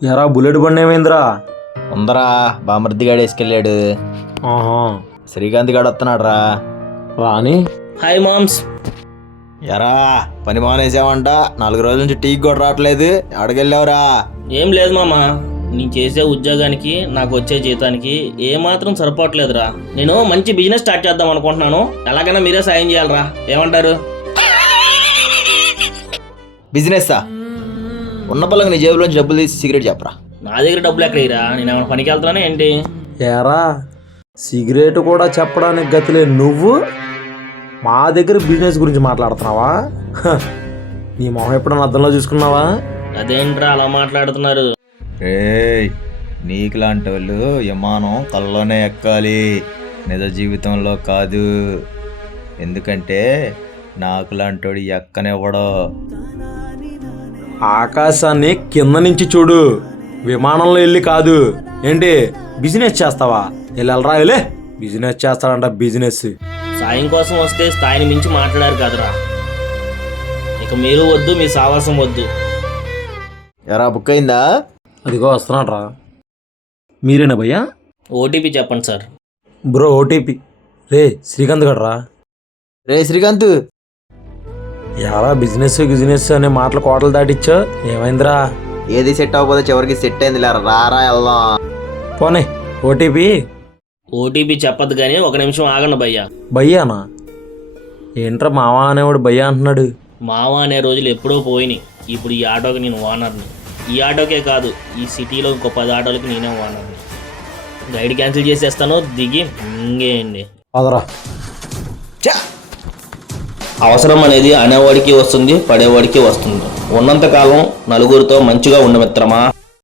ఎరా బుల్లెట్ బండి ఏమైందిరా? ఉందరా బామర్ది గాడు వేసుకెళ్ళాడు. ఆహా, శ్రీకాంత్ గాడు వస్తున్నాడు రా. రాని. Hi moms. ఎరా పని మానేసావంట, 4 రోజుల నుంచి టీకి కూడా రావట్లేదు, ఎక్కడికెళ్ళావురా? ఏం లేదు మామ, నేను చేసే ఉద్యోగానికి నాకు వచ్చే జీతానికి ఏమాత్రం సరిపోవట్లేదురా. నేను మంచి బిజినెస్ స్టార్ట్ చేద్దాం అనుకుంటున్నాను. ఎలాగైనా మీరే సాయం చేయాలరా, ఏమంటారు? బిజినెస్సా? ఉన్న పళ్ళకి నీ జేబులోంచి డబ్బులు తీసి సిగరెట్ చెప్పరా. నా దగ్గర డబ్బులు ఎక్కడయ్యరా? నేను ఏమైనా పనికి వెళ్తున్నానా ఏంటి? ఎరా సిగరెట్ కూడా చెప్పడానికి గతిలే నువ్వు మా దగ్గర బిజినెస్ గురించి మాట్లాడుతున్నావా? హ, నీ మొహం ఎప్పుడన్నా అద్దంలో చూసుకున్నావా? అదేంట్రా అలా మాట్లాడుతున్నారు? ఏయ్, నీకు లాంటి వాళ్ళు విమానం కల్లోనే ఎక్కాలి, నిజ జీవితంలో కాదు. ఎందుకంటే నాకు లాంటోడు ఎక్కనివ్వడు. ఆకాశాన్ని కింద నుంచి చూడు, విమానంలో వెళ్ళి కాదు. ఏంటి బిజినెస్ చేస్తావా? వెళ్ళరా వెళ్ళే. బిజినెస్ చేస్తాడంట, బిజినెస్. సాయం కోసం వస్తే స్థాయిని మించి మాట్లాడారు కదరా. ఇక మీరు వద్దు, మీ సావాసం వద్దు. ఎరా బుక్ అయిందా? అదిగో వస్తున్నాడు రా. మీరేనా భయ్యా? ఓటీపీ చెప్పండి సార్. Bro OTP. రే శ్రీకాంత్ గడ్రా. రే శ్రీకాంత్, ఎలా బిజినెస్ అనే మాటలు కోటలు దాటిచ్చా? ఏమైందిరా? ఏది సెట్ అవ్వకపోతే చివరికి సెట్ అయింది లేరా, రారా వెళ్దాం. పోనీ ఓటీపీ. ఓటీపీ చెప్పదు కానీ 1 నిమిషం ఆగండి భయ్యా. భయ్యానా? ఏంట్రా మావా అనేవాడు భయ్యా అంటున్నాడు? మావ అనే రోజులు ఎప్పుడో పోయినాయి. ఇప్పుడు ఈ ఆటోకి నేను ఓనర్ని. ఈ ఆటోకే కాదు, ఈ సిటీలో ఇంకో 10 ఆటోలకి నేనే ఓనర్ని. గైడ్ క్యాన్సిల్ చేసేస్తాను, దిగి ఇంకేయండి. అదరా. అవసరం అనేది అనేవాడికి వస్తుంది, పడేవాడికి వస్తుంది. ఉన్నంతకాలం నలుగురితో మంచిగా ఉండు మిత్రమా.